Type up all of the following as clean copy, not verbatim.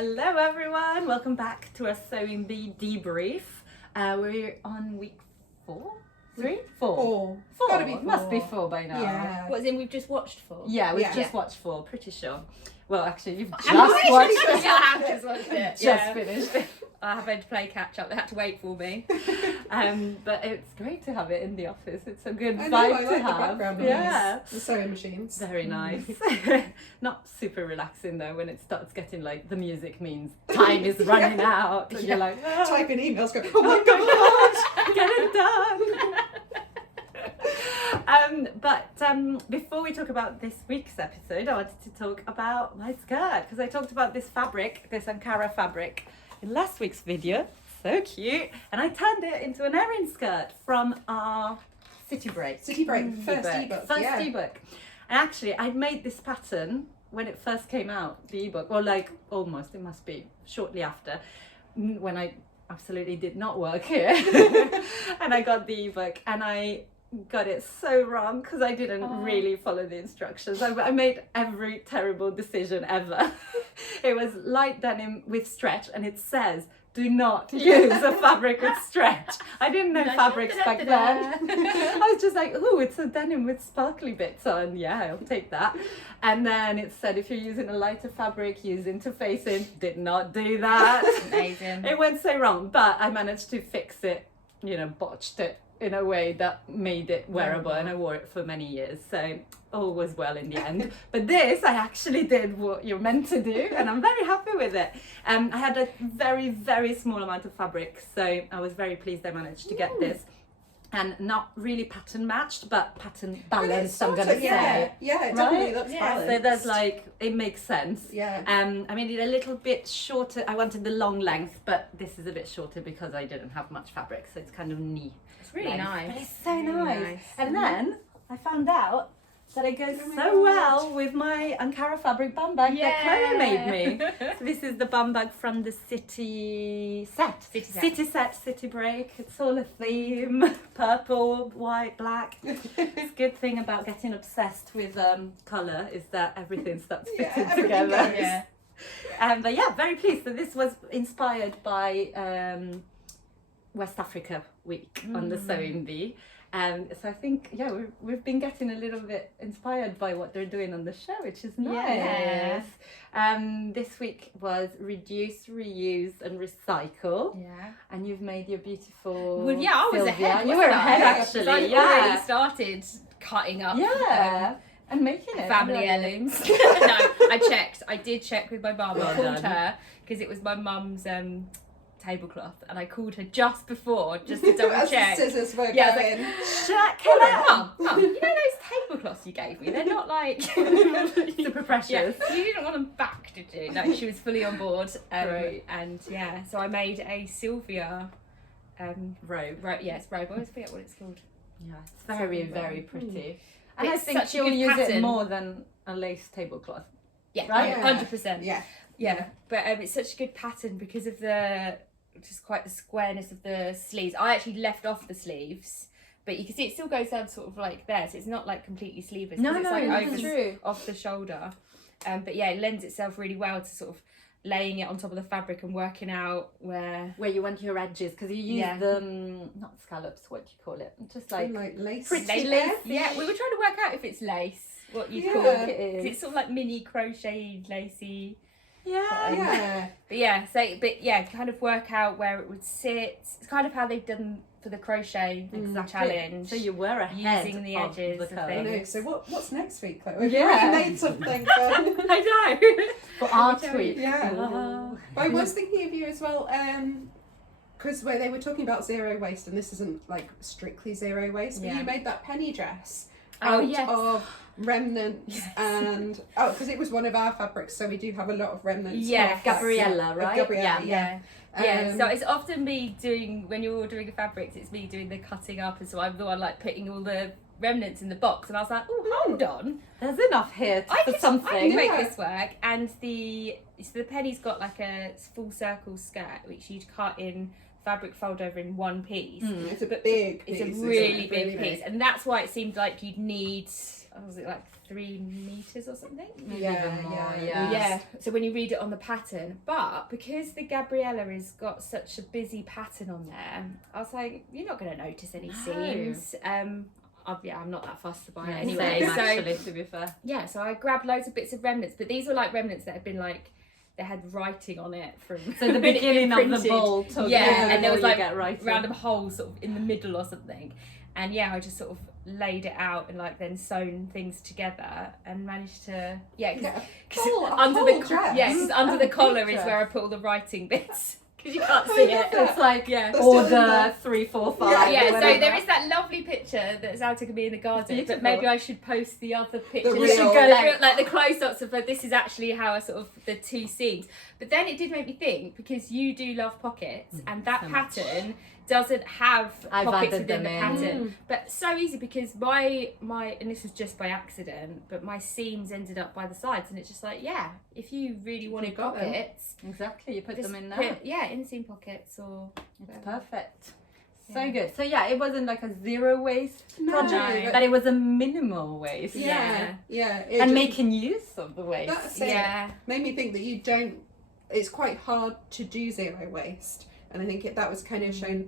Hello everyone, welcome back to our Sewing Bee debrief. We're on week 4? 3? 4? 4. Four. Gotta be 4. Must be 4 by now. Yeah. What, as in we've just watched 4? Yeah, we've Yeah. just watched 4, pretty sure. Well, actually, you've just I watched it. have just watched it. Just finished it. I haven't to play catch up. They had to wait for me. But it's great to have it in the office. It's a good I vibe know, I to like the have. background Yeah. noise. The sewing machines. Very nice. Not super relaxing though when it starts getting like the music means time is running out and you're like, oh, Type in emails, go, oh my god! get it done. Before we talk about this week's episode, I wanted to talk about my skirt because I talked about this fabric, this Ankara fabric, in last week's video. So cute, and I turned it into an Erin skirt from our City Break. City Break, first ebook. First yeah. ebook. And actually, I made this pattern when it first came out, the ebook, or like almost, it must be shortly after, when I absolutely did not work here. And I got the ebook and I got it so wrong because I didn't really follow the instructions. I made every terrible decision ever. It was light denim with stretch and it says, do not use a fabric with stretch. I didn't know fabrics back then. I was just like, oh, it's a denim with sparkly bits on. Yeah, I'll take that. And then it said, if you're using a lighter fabric, use interfacing. Did not do that. Amazing. It went so wrong, but I managed to fix it, botched it in a way that made it wearable, and I wore it for many years. So all was well in the end. But this, I actually did what you're meant to do, and I'm very happy with it. I had a very, very small amount of fabric, so I was very pleased I managed to get this. And not really pattern matched, but pattern balanced, I'm gonna say. Yeah, it definitely looks balanced. So there's like, it makes sense. Yeah. I made it a little bit shorter. I wanted the long length, but this is a bit shorter because I didn't have much fabric, so it's kind of knee. It's really length. nice. But it's so Really nice. And then I found out that it goes Oh my so God. well with my Ankara fabric bum bag that Chloe made me. So this is the bum bag from the City Set. City Break. It's all a theme. Purple, white, black. It's a good thing about getting obsessed with colour is that everything starts fitting everything together. goes. Yeah. But yeah, very pleased. So this was inspired by West Africa Week on the Sewing Bee. So I think, we've been getting a little bit inspired by what they're doing on the show, which is nice. Yeah. This week was reduce, reuse and recycle. Yeah. And you've made your beautiful Well, yeah, I was Sylvia. ahead. You wasn't were I? ahead Yeah, 'cause actually, I'd already started cutting up. And making it. Family Yeah. heirlooms. No, I checked. I did check with my mum. Well I called done. her because it was my mum's tablecloth, and I called her just before just to double As check. the scissors were Yeah, I was going. Check Oh, it out. Mum, you know those tablecloths you gave me? They're not like Super precious. Yeah, you didn't want them back, did you? No, she was fully on board. Right. And yeah, so I made a Sylvia Robe. it's robe. I always forget what it's called. Yeah, it's very, Something very like- pretty. And I It's think such a she'll good use it pattern. more than a lace tablecloth. Yeah, Right? 100%. Yeah. Yeah, but it's such a good pattern because of the just quite the squareness of the sleeves. I actually left off the sleeves, but you can see it still goes down sort of like there, so it's not like completely sleeveless. 'Cause it's like that's over true. off the shoulder. But yeah, it lends itself really well to sort of laying it on top of the fabric and working out where you want your edges, because you use Yeah. them, not scalllops, what do you call it? Just like lace. pretty lace. lace. Yeah, we were trying to work out if it's lace, what you'd Yeah. call it it. 'Cause is. it's sort of like mini crocheted, lacy. Yeah. Yeah. But kind of work out where it would sit. It's kind of how they've done for the crochet challenge. So you were ahead Using the of edges the of curve. I know. things. So what's next week, Chloe? Have Yeah. you already made something? For... I know. For art tell week. you? Yeah. Oh. But I was thinking of you as well, because where they were talking about zero waste, and this isn't like strictly zero waste, but Yeah. you made that penny dress Oh, out yes. of remnants and because it was one of our fabrics, so we do have a lot of remnants. Yeah, of that. Gabriella, Of right? Gabriella, Yeah. Yeah, so Um, it's often me doing, when you're ordering the fabrics, it's me doing the cutting up, and so I'm the one like putting all the remnants in the box, and I was like, oh, hold on, There's enough here for something. I can make Yeah. this work. And the penny's got like a full circle skirt, which you'd cut in fabric fold over in one piece. It's a big piece. It's a really big piece, and that's why it seemed like you'd need, was it like 3 meters or something? Yeah. So when you read it on the pattern, but because the Gabriella has got such a busy pattern on there, I was like, you're not going to notice any seams. I'm not that fussed about it anyway. Same, so actually, to be fair. yeah, so I grabbed loads of bits of remnants, but these were like remnants that had been like, they had writing on it from So the beginning of the ball took and there was like right random holes sort of in the middle or something, and yeah, I just sort of laid it out and like then sewn things together and managed to under the collar is where I put all the writing bits. Because you can't see it. It's like That's order 3, 4, 5. Yeah, so there is that lovely picture that's out of me in the garden, but maybe I should post the other picture. You should go like the close-ups of this is actually how I sort of the 2 seams. But then it did make me think, because you do love pockets, and that so pattern doesn't have pockets within the pattern. But so easy, because my and this was just by accident, but my seams ended up by the sides, and it's just like, yeah, if you really wanted pockets, exactly, you put them in there. inseam pockets or it's perfect. So good. So yeah, it wasn't like a zero waste project, but it was a minimal waste. And making use of the waste. That's it. Made me think that it's quite hard to do zero waste. And I think that was kind of shown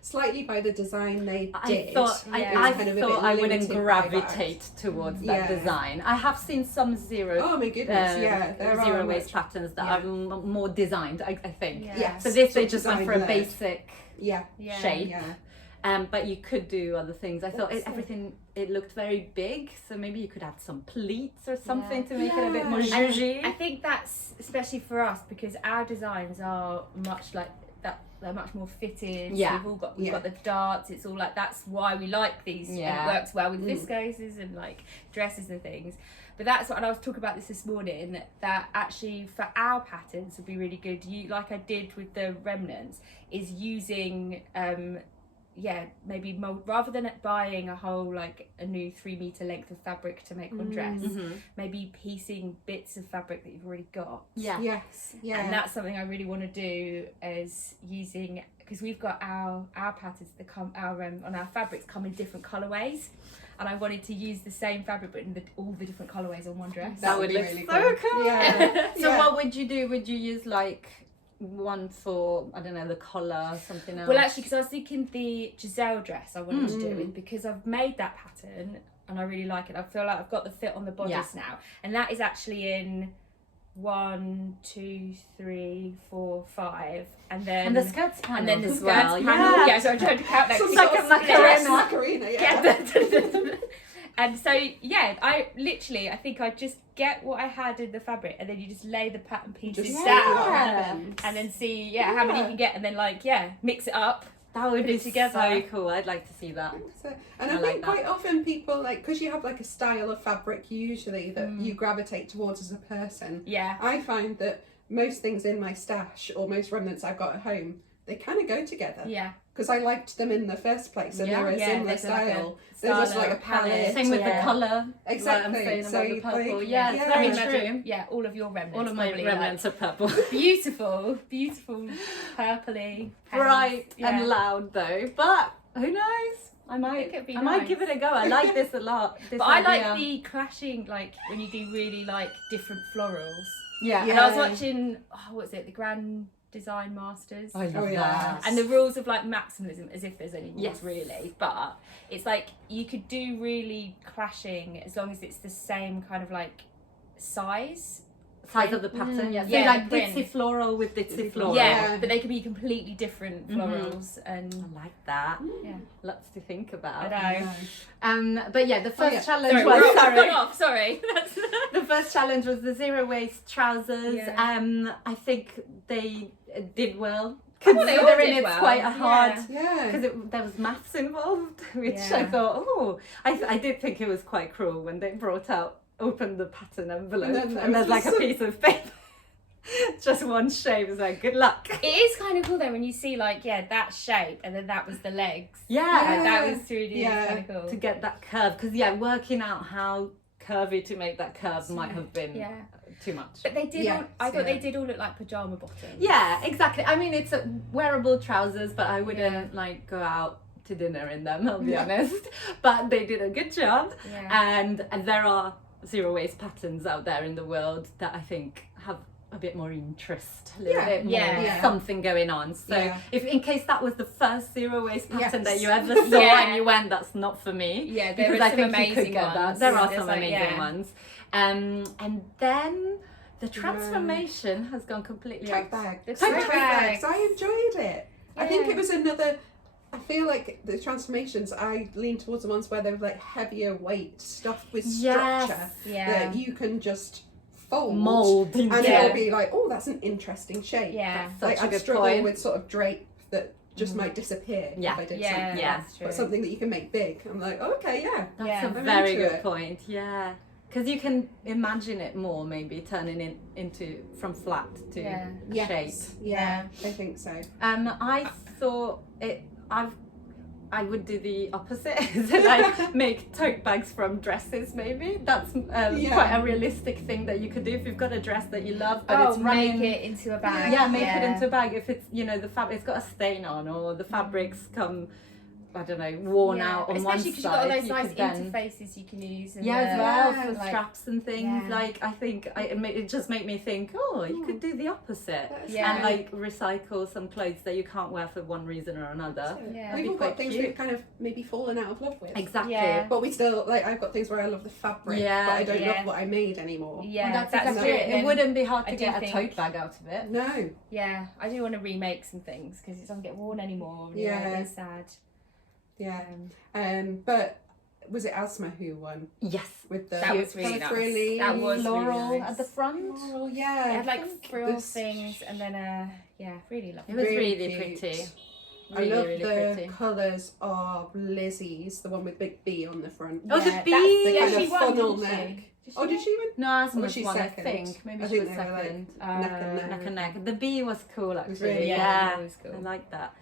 slightly by the design they did. I thought I wouldn't gravitate towards that design. I have seen some zero. Oh my goodness! There zero waste patterns that are more designed. I think. Yeah. So this they just went for a basic shape. Yeah. But you could do other things. I thought it looked very big, so maybe you could add some pleats or something to make it a bit more zhuzhy. I think that's especially for us, because our designs are much like that. They're much more fitted. Yeah. We've got the darts. It's all like, that's why we like these. Yeah. And it works well with viscoses and like dresses and things. But that's what, and I was talking about this morning, that actually for our patterns would be really good. Like I did with the remnants, is using maybe mold, rather than buying a whole like a new 3 meter length of fabric to make one dress, maybe piecing bits of fabric that you've already got. And that's something I really want to do, is using, because we've got our patterns that come on our fabrics come in different colorways, and I wanted to use the same fabric but in all the different colorways on one dress. That would look really so cool. So what would you do? Would you use like one for, I don't know, the collar or something else? Well, actually, because I was thinking the Giselle dress I wanted to do it, because I've made that pattern and I really like it. I feel like I've got the fit on the bodice now, and that is actually in 1, 2, 3, 4, 5, and then the skirts panel, and then the as skirts well. panel. Yeah, so I tried to count that. It's like a Macarena. And so I think I just get what I had in the fabric, and then you just lay the pattern pieces down, and then see how many you can get, and then mix it up. That would be together. So cool. I'd like to see that. And I think quite often people, like, because you have like a style of fabric usually that you gravitate towards as a person. Yeah. I find that most things in my stash, or most remnants I've got at home, they kind of go together. Yeah. Because I liked them in the first place, and they're a similar style. They're just like a palette. Same with the colour. Exactly. Like I'm saying so about the purple. like, It's very true. Yeah, all of your remnants. All of my remnants are purple. Beautiful, purpley, bright and loud though. But who knows? I might give it a go. I like this a lot. But I like the clashing, like when you do really like different florals. Yeah. And I was watching, the Grand Design Masters. I love that. And the rules of like maximalism, as if there's any rules really, but it's like you could do really clashing as long as it's the same kind of like size of the pattern. So like ditzy floral with ditzy floral. But they could be completely different florals. And I like that. Lots to think about. I know. But the first challenge Sorry. The first challenge was the zero waist trousers. I think they did well, considering it's quite a hard, because there was maths involved, which I thought, I did think it was quite cruel when they opened the pattern envelope and there's like a piece of paper, just one shape. It's like, good luck. It is kind of cool though when you see like that shape, and then that was the legs. That was really kind of cool to get that curve, because working out how curvy to make that curve might have been too much. But they did. Yes, I thought they did all look like pajama bottoms. Yeah, exactly. I mean, it's wearable trousers, but I wouldn't like go out to dinner in them, I'll be honest. But they did a good job. Yeah. And there are zero waste patterns out there in the world that I think have a bit more interest, a little bit more something going on. So if in case that was the first zero waste pattern that you ever saw and you went, that's not for me. Yeah, there are some amazing ones. There are some amazing ones. And then the transformation has gone completely Tote bag. The Tote tote bags. bags. I enjoyed it. I think Yeah. it was another. I feel like the transformations, I lean towards the ones where they're like heavier weight stuff with structure that you can just mold into. and it'll be like, oh, that's an interesting shape. Yeah. Like Such a I'd good struggle point. with sort of drape that just might disappear if I did something. That's true. But something that you can make big. I'm like, oh, okay, That's a I'm very into good it. point. Yeah. Because you can imagine it more, maybe turning it into from flat to shape. Yeah, I think so. I thought I would do the opposite. So like make tote bags from dresses. Maybe that's quite a realistic thing that you could do if you've got a dress that you love, but it's running. Make it into a bag. Yeah, make it into a bag. If it's the fabric, it's got a stain on, or the fabrics come, I don't know, worn out on one side. Especially because you've got all those nice then, interfaces you can use. And as well for like, straps and things. Yeah. Like I think it just made me think, you could do the opposite Yeah. and like recycle some clothes that you can't wear for one reason or another. Yeah. We've be all got quite things cute. we've kind of maybe fallen out of love with. Exactly. Yeah. But we still, like, I've got things where I love the fabric, but I don't love what I made anymore. Yeah, Well, that's exactly it. It wouldn't be hard to get a tote bag out of it. No. Yeah, I do want to remake some things because it doesn't get worn anymore. And it's sad. Yeah. But was it Asma who won? Yes. With the That was really nice. frilly That was floral really nice. at the front. Oh yeah. It had like think frill this- things and then really lovely. It was Really really cute. pretty. I love really the pretty. colours of Lizzie's, the one with big B on the front. Oh, the Yeah, bee! that's- The yeah, kind she of won, funnel didn't she? neck. Did she Oh, did she win? No, Or Asma's was she one, second? I think. Maybe I she think was they were, like, second. neck and neck. Neck and neck. The bee was cool actually. really yeah, cool. It was cool. I like that.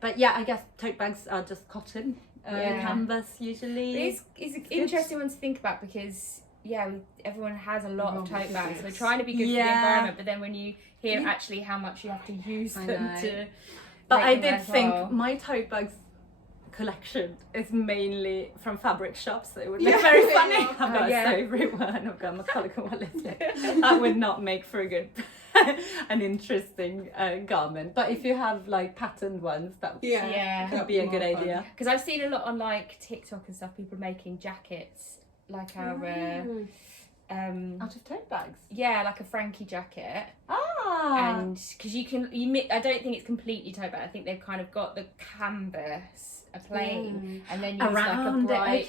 But yeah, I guess tote bags are just cotton, canvas usually. But it's an interesting one to think about because everyone has a lot of tote bags. We're trying to be good for the environment, but then when you hear actually how much you have to use them to. But I make them did think worthwhile. my tote bags collection is mainly from fabric shops. So it would look very funny. I've got a favourite one. I've got a Macaulay Culkin. That would not make for a good, an interesting garment. But if you have like patterned ones, that would be a good idea. Because I've seen a lot on like TikTok and stuff. People making jackets like our. Out of tote bags. Yeah, like a Frankie jacket. And because I don't think it's completely tote bag. I think they've kind of got the canvas, a plain, and then use around like a bright,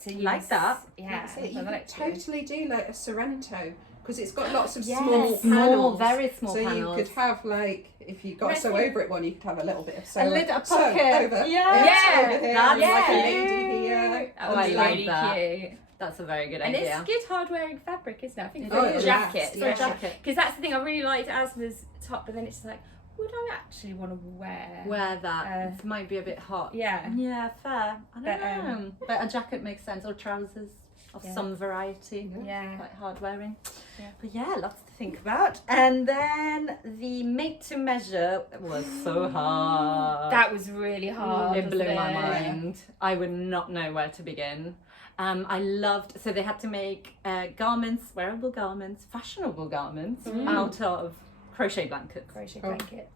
to use. Like that. Yeah, That's it. You so could that's good. totally do like a Sorrento because it's got lots of Yes, small panels. very small so panels. you could have like, if you got I a sew think- over it one, you could have a little bit of A sew. little sew pocket. over. Yeah. Yeah, over here, that's like a cute. lady here. Oh, I That's like really that. cute. That's a very good And idea. it's good hard wearing fabric, isn't it? I think It for is. a jacket, For a jacket. because that's the thing. I really liked Asma's top, but then it's like, would I actually want to wear that. It might be a bit hot. Yeah. Yeah, fair. I don't But, know. But a jacket makes sense, or trousers of some variety. Yeah. Quite hard wearing. Yeah. But yeah, lots to think about. And then the made to measure was so hard. That was really hard. It blew wasn't my it? mind. I would not know where to begin. I loved, so they had to make garments, wearable garments, fashionable garments out of crochet blankets. Crochet blankets.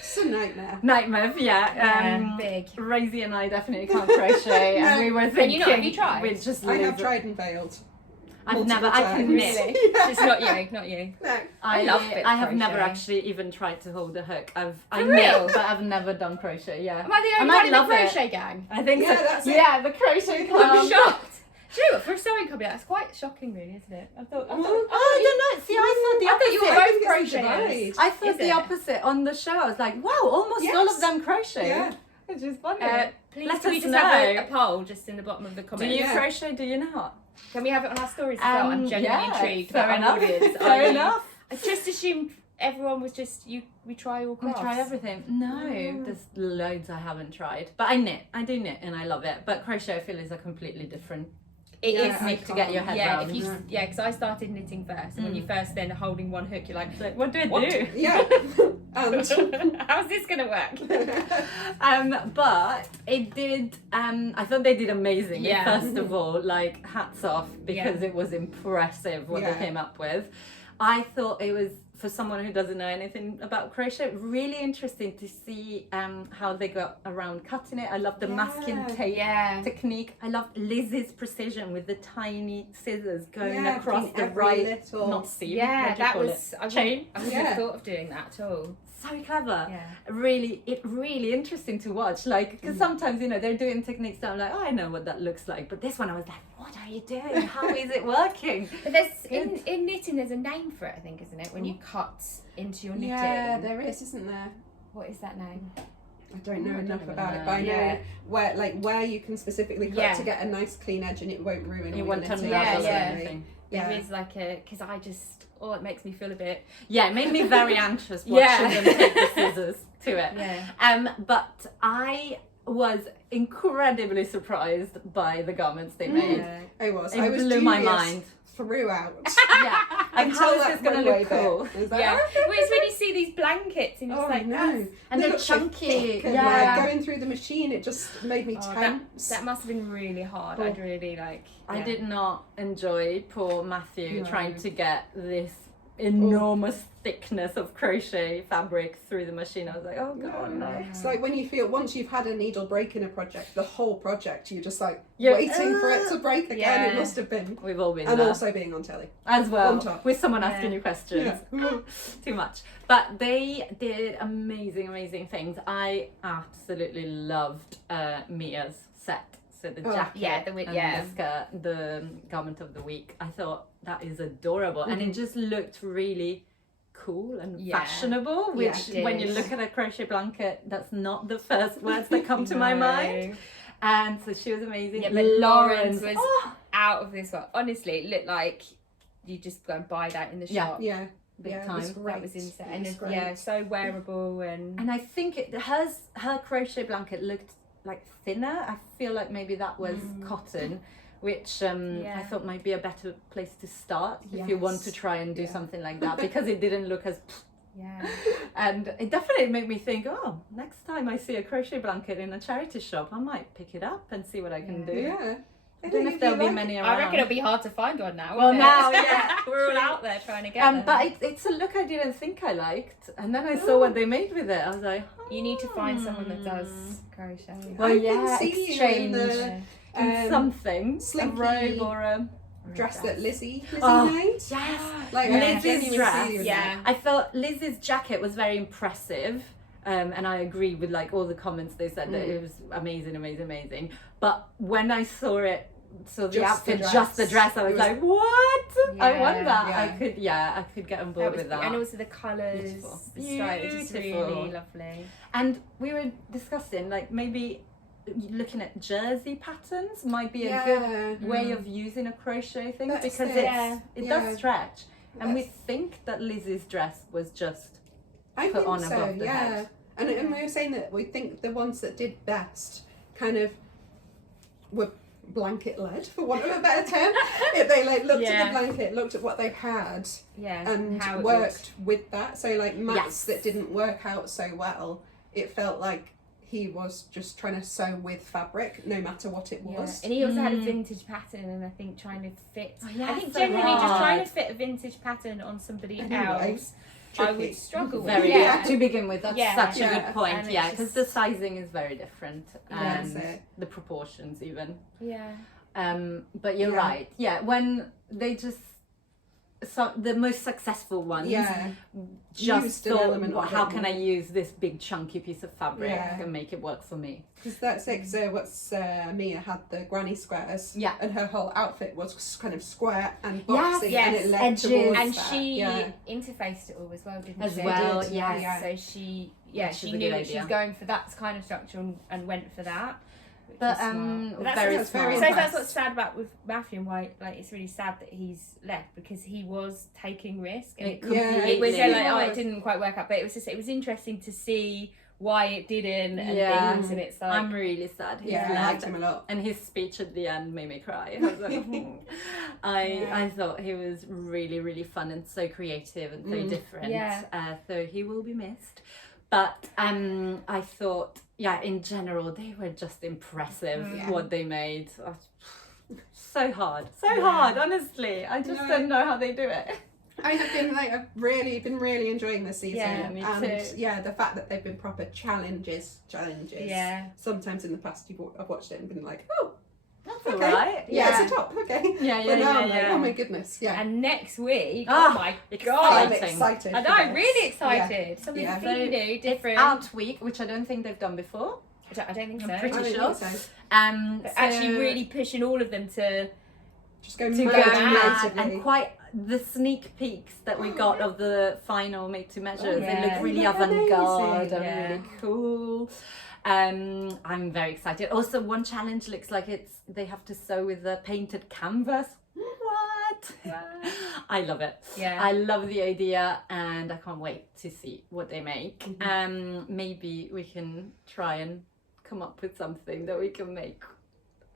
It's a nightmare. Nightmare, yeah. Big. Rosie and I definitely can't crochet, and we were thinking, have you tried? we'd just I lose have it. tried and failed. I've never, I can multiple knit. times. It's not you. No. I love a bit of I have never crochet. actually even tried to hold a hook. I For knit, real? but I've never done crochet. Yeah, Am I the only might one in the love it. crochet gang? I think Yeah, so. that's it. Yeah, the crochet club. I'm shocked. Do you know what, for a sewing hobby, that's quite shocking, really, isn't it? I thought Oh, I don't know. See, I thought the you were opposite. both it's the crocheters. divide. I thought Is the it? opposite on the show. I was like, wow, almost all Yes. of them crochet. Yeah. Which is funny. Please, Let can we us just have know. a poll just in the bottom of the Do comments? you Yeah. crochet? Do you not? Can we have it on our stories as well? I'm genuinely intrigued Fair about our enough. audience. Fair enough. I just assumed everyone was just we try all We crafts. try everything. No, there's loads I haven't tried, but I do knit, and I love it. But crochet, I feel, is a completely different It is technique to get your head yeah, around. if you because I started knitting first, and when you first then holding one hook, you're like, What do I do? Yeah. how's this gonna work? But it did. I thought they did amazing. Yeah. First of all, like hats off, because it was impressive what they came up with. I thought it was, for someone who doesn't know anything about crochet, really interesting to see how they got around cutting it. I love the masking tape technique. I love Liz's precision with the tiny scissors going across the right little... not seam. Yeah, that was chain. I wouldn't have thought of doing that at all. So clever. Yeah. Really interesting to watch. Like, because sometimes, you know, they're doing techniques that I'm like, oh, I know what that looks like. But this one, I was like, what are you doing? How is it working? But there's in knitting, there's a name for it, I think, isn't it? When you cut into your knitting. Yeah, there is, isn't there? What is that name? I don't know enough even about it, know. but I know where you can specifically cut to get a nice clean edge and it won't ruin all You your want to knitting. unravel yeah. anything. There is like a, because I just, it makes me feel a bit. Yeah, it made me very anxious watching them take the scissors to it. Yeah. But I was incredibly surprised by the garments they made. I was Blew my dubious mind. throughout. Yeah, like how is this going to look cool? Yeah, well, it's when you see these blankets and you're just like, no. And They they're look so chunky. thick and, Yeah. going through the machine, it just made me tense. that must have been really hard. I'd really like. I did not enjoy poor Matthew No. trying to get this enormous thickness of crochet fabric through the machine. I was like, oh god, no. It's like when you feel, once you've had a needle break in a project, the whole project, you're just like You're- waiting for it to break again. Yeah. It must have been. We've all been And there. also being on telly. As well, on top. with someone asking you questions. Yeah. Too much. But they did amazing things. I absolutely loved Mia's set. So the jacket and the skirt, the garment of the week. I thought that is adorable. And it just looked really cool and fashionable, which when you look at a crochet blanket, that's not the first words that come to my mind. And so she was amazing. Yeah, but Lauren's was out of this world. Honestly, it looked like you just go and buy that in the shop. Yeah. Big It time. was great. That was insane. It was And great. so wearable and I think her crochet blanket looked like thinner. I feel like maybe that was cotton, which I thought might be a better place to start if you want to try and do something like that, because it didn't look as and it definitely made me think, oh, next time I see a crochet blanket in a charity shop, I might pick it up and see what I can do. Yeah. I don't know if there'll be many around. I reckon it'll be hard to find one now. Well, won't it? now, yeah. We're all out there trying to get them. But it's a look I didn't think I liked, and then I saw what they made with it. I was like, You need to find someone that does crochet. well, I can see you exchange in the something, slinky a robe or a dress that Lizzie made. Yes, Like Liz's dress. Yeah. I felt Liz's jacket was very impressive. And I agree with like all the comments they said that it was amazing. But when I saw it, the outfit, just the dress, I was like, what? I want that. Yeah. I could get on board with that. And also the colours, the stripe, which is really lovely. And we were discussing like maybe looking at jersey patterns might be a good way of using a crochet thing, because it does stretch. And we think that Liz's dress was just put on above the head. And we were saying that we think the ones that did best kind of were blanket led, for want of a better term. If they like looked at the blanket, looked at what they had, and how it worked with that. So like Matt's that didn't work out so well, it felt like he was just trying to sew with fabric, no matter what it was. And he also had a vintage pattern, and I think trying to fit. I think so generally just hard. trying to fit a vintage pattern on somebody else, I tricky. would struggle with. Very Yeah. to begin with. That's such a Yeah. good point. And Yeah, it's because just- the sizing is very different, and That's it. the proportions even. Yeah. But you're right. Yeah, when they just the most successful ones just Used an thought, element well, of how it can I use this big chunky piece of fabric Yeah. and make it work for me? Because that's Mia had the granny squares, and her whole outfit was kind of square and boxy, and it led edges. towards And that. she interfaced it all as well, didn't As she? well, did, yes. So she Which she is a knew good that she was idea. going for that kind of structure and went for that. which But is smart. But very that's smart. very So impressed. that's what's sad about with Matthew and why like it's really sad that he's left, because he was taking risk and it was completely- it didn't quite work out, but it was interesting to see why it didn't and things, and it's like I'm really sad he's I left. liked him a lot. And his speech at the end made me cry. I was like, I thought he was really, really fun and so creative and so different. Yeah. So he will be missed. But I thought, in general, they were just impressive what they made. So hard, hard, honestly. I just don't know how they do it. I've really been really enjoying this season. Yeah, me and too. the fact that they've been proper challenges. Yeah. Sometimes in the past I've watched it and been like, oh, That's okay. alright. Yeah, it's a top, okay. But now I'm like, oh my goodness, And next week, Ah, oh my I'm god, excited. I know, I'm really excited. Something Yeah. completely new, different. Out week, which I don't think they've done before. I don't think so. I'm pretty I don't sure. think so. But actually, really pushing all of them to Just go to mad go mad creatively. and quite the sneak peeks that we got of the final made to measures. yeah. They look really They look avant-garde amazing. and really cool. I'm very excited. Also, one challenge looks like they have to sew with the painted canvas. What? I love it. Yeah. I love the idea and I can't wait to see what they make. Mm-hmm. Maybe we can try and come up with something that we can make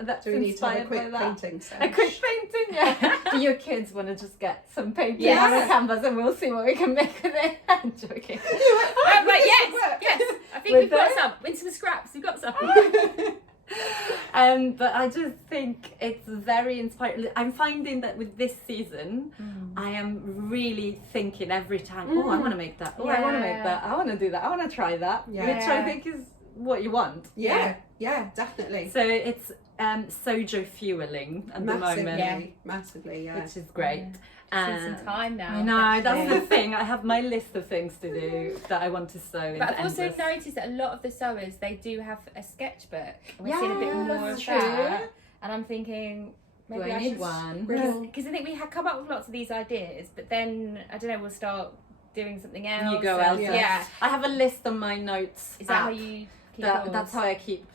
that's Do we need to have a inspired by quick that. painting session? A quick painting, yeah. Do your kids want to just get some painting Yes. on a canvas and we'll see what we can make with it? I'm joking. Right, yes. I think With we've got those? some. With some scraps, we've got some. But I just think it's very inspiring. I'm finding that with this season, I am really thinking every time, oh, I want to make that. Oh, I want to make that. I want to do that. I want to try that. Yeah. Which I think is what you want. Yeah, definitely. So it's sojo fueling at the moment, Massively, yeah. which is great. Spend some time now. I know, that's actually. the thing. I have my list of things to do that I want to sew. But I've also noticed that a lot of the sewers, they do have a sketchbook. We're seeing a bit more that's of true. that. And I'm thinking, maybe Do I need one? Because I think we had come up with lots of these ideas, but then, I don't know, we'll start doing something else. You go and- elsewhere. Yeah. I have a list on my notes Is that how app. you keep That's yours? how I keep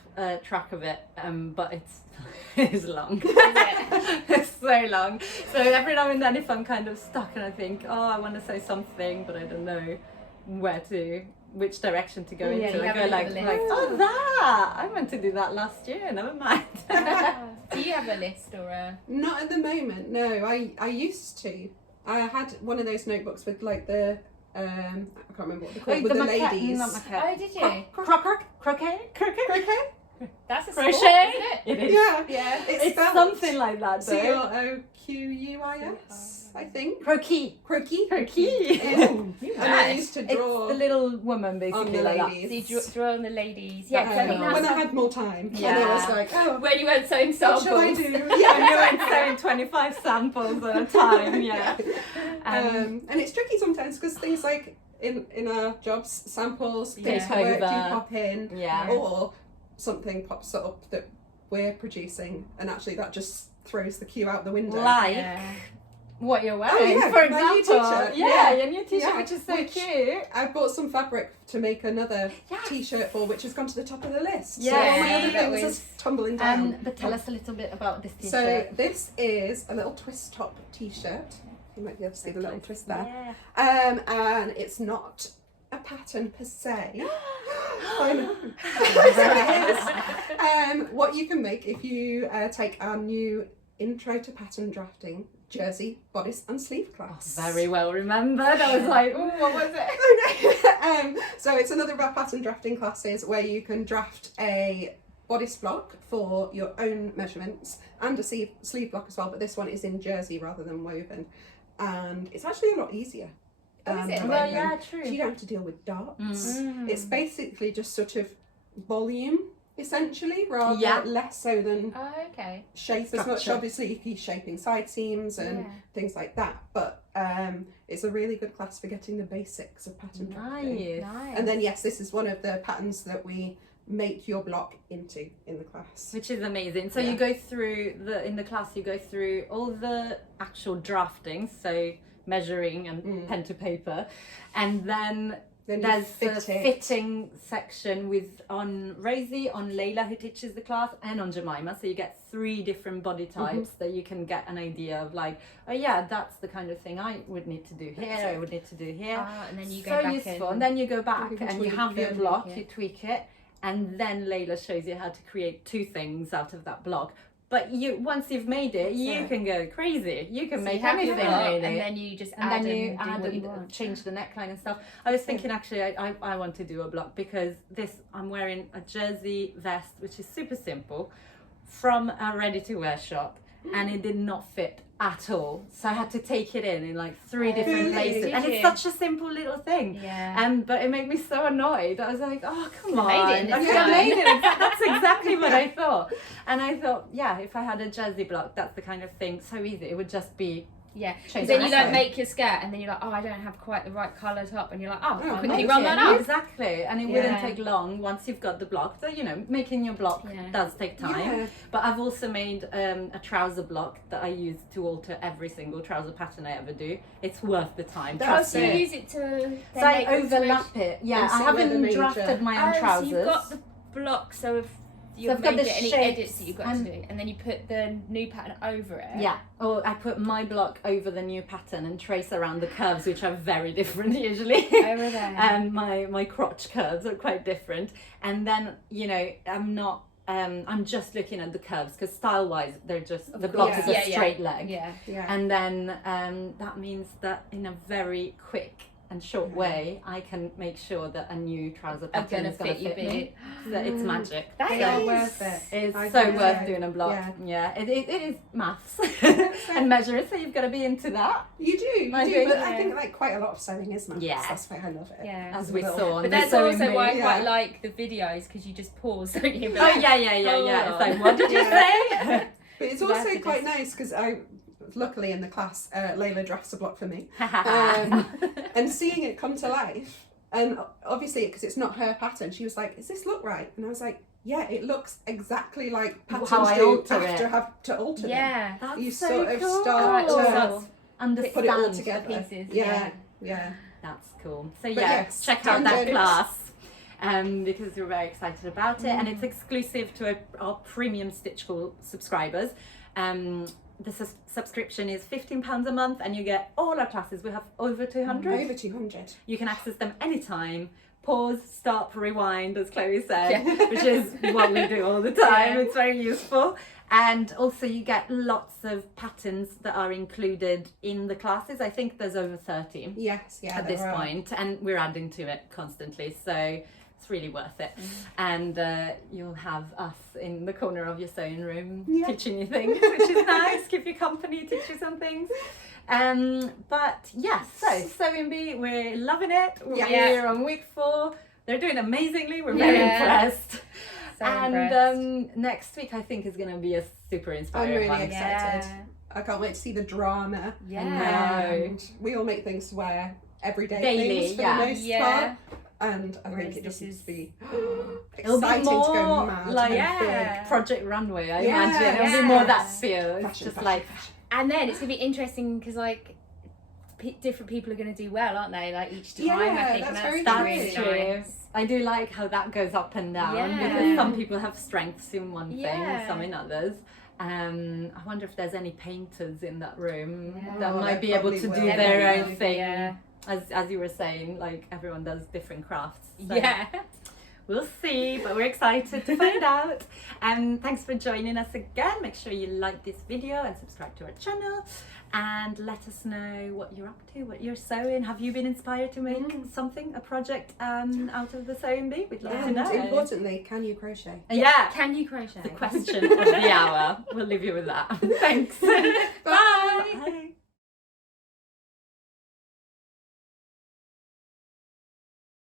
track of it, but it's long. it? It's so long. So every now and then, if I'm kind of stuck and I think, oh, I want to say something, but I don't know which direction to go Yeah, into, you I have go a like, little list. oh, that! I meant to do that last year. Never mind. Do you have a list or a... Not at the moment, no. I used to. I had one of those notebooks with like the I can't remember what they're called, with the ladies. Not maquette. Oh, did you? Croquet? Crochet? That's a sport, Crochet? isn't it? It is. Yeah. Yeah. It's spelled something like that, though. CROQUIS, I think. Croquis. Croquis. Croquis. And I Right. used to It's draw the little woman, on basically, the like that. ladies. So you draw on the ladies. Yeah, 'cause I think when that's I had more time. Yeah. And I was like, oh, when you weren't sewing what samples. shall I do? When you went sewing 25 samples at a time, yeah. And it's tricky sometimes because things like in our jobs, samples, Take paperwork do over. pop in, Yeah. or something pops up that we're producing, and actually that just throws the cue out the window. Like Yeah. what you're wearing, yeah, for my new example. t-shirt. Yeah, Yeah. your new t-shirt, Yeah, which is so which- cute. I bought some fabric to make another Yes. t-shirt for, which has gone to the top of the list. Yeah, so all my other that things was- are tumbling down. But tell us a little bit about this t-shirt. So this is a little twist top t-shirt. You might be able to see the little twist there. Yeah. And it's not a pattern per se. I know. What you can make if you take our new Intro to Pattern Drafting jersey, bodice and sleeve class. Very well remembered. I was like, ooh, what was it? So it's another of our pattern drafting classes where you can draft a bodice block for your own measurements and a sleeve block as well, but this one is in jersey rather than woven, and it's actually a lot easier. Oh, is it? to Well, woven. yeah, So true. you don't have to deal with darts. Mm. It's basically just sort of volume essentially, rather Yeah. less so than Oh, okay. shape as much. Structure. Obviously you keep shaping side seams and Yeah. things like that, but it's a really good class for getting the basics of pattern drafting. Nice. Nice. And then yes, this is one of the patterns that we make your block into in the class. Which is amazing. So Yeah. you go through in the class, you go through all the actual drafting, so measuring and pen to paper, and then Then you there's fit a it. fitting section on Rosie, on Layla, who teaches the class, and on Jemima. So you get 3 different body types that you can get an idea of, like, oh yeah, that's the kind of thing I would need to do here, I would need to do here. And then you go So back useful. And then you go back You can and you tweak have your it. block, you tweak it, and then Layla shows you how to create 2 things out of that block. But once you've made it, you can go crazy. You can make anything really. And then you just and add then you and do add what you and want. change the neckline and stuff. I was thinking actually I want to do a block, because I'm wearing a jersey vest which is super simple from a ready to wear shop, and it did not fit at all, so I had to take it in like 3 different places, and it's such a simple little thing. But it made me so annoyed. I was like, oh come on, made it in I this could have time. made it. That's exactly what I thought. And I thought, yeah, if I had a jersey block, that's the kind of thing, so easy. It would just be because then you like make your skirt, and then you're like, oh, I don't have quite the right colour top, and you're like, oh, I'll quickly run that up. Exactly, and it wouldn't take long once you've got the block. So making your block does take time. But I've also made a trouser block that I use to alter every single trouser pattern I ever do. It's worth the time. So you use it to. So I overlap it. Yeah, I haven't drafted my own trousers. So you've got the block. So if you've made any edits that you've got to do, and then you put the new pattern over it. Yeah, or I put my block over the new pattern and trace around the curves, which are very different usually. Over there. And my crotch curves are quite different. And then I'm just looking at the curves, because style-wise they're just the block is a straight leg. And then that means that in a very quick and short way I can make sure that a new trouser pattern is going to fit me. So it's magic. That is worth it. It's so worth doing a block. It is maths and measuring, so you've got to be into that. You do, but I think like quite a lot of sewing is maths. That's why I love it. As we saw on but the that's sewing also why I bee. quite like the videos, because you just pause, don't you? Oh yeah. It's like, what did you say? But it's also quite nice, because luckily in the class, Layla drafts a block for me, and seeing it come to life, and obviously because it's not her pattern, she was like, "Does this look right?" And I was like, "Yeah, it looks exactly like patterns How I do alter after it. have to alter them. That's You so sort of cool. start to understand put it all the together. pieces. Yeah. That's cool. So yes, check out that tangent. class. Because we're very excited about it, and it's exclusive to our premium Stitch School subscribers. The subscription is £15 a month, and you get all our classes. We have over 200. Over 200. You can access them anytime. Pause, stop, rewind, as Chloe said, which is what we do all the time. It's very useful. And also you get lots of patterns that are included in the classes. I think there's over 30 at this point, and we're adding to it constantly. So it's really worth it. And you'll have us in the corner of your sewing room teaching you things, which is nice. Keep you company, teach you some things. But yes, so Sewing Bee, we're loving it. We're on week 4. They're doing amazingly. We're very impressed. So and next week I think is going to be a super inspiring I'm really one. excited. I can't wait to see the drama. And we all make things to wear everyday Daily, things for the most part. And I think it just needs to be exciting to go mad. Like Project Runway, I imagine. It'll be more that feel. It's just like... And then it's going to be interesting, because like different people are going to do well, aren't they? Like each time, I think. That's really true. Nice. I do like how that goes up and down, because some people have strengths in one thing and some in others. I wonder if there's any painters in that room that might be able to do their own thing. As you were saying, like everyone does different crafts. So we'll see, but we're excited to find out. Thanks for joining us again. Make sure you like this video and subscribe to our channel, and let us know what you're up to, what you're sewing. Have you been inspired to make something, a project out of the Sewing Bee? We'd love to know. And importantly, can you crochet? Can you crochet? The question of the hour. We'll leave you with that. Thanks. Bye. Bye.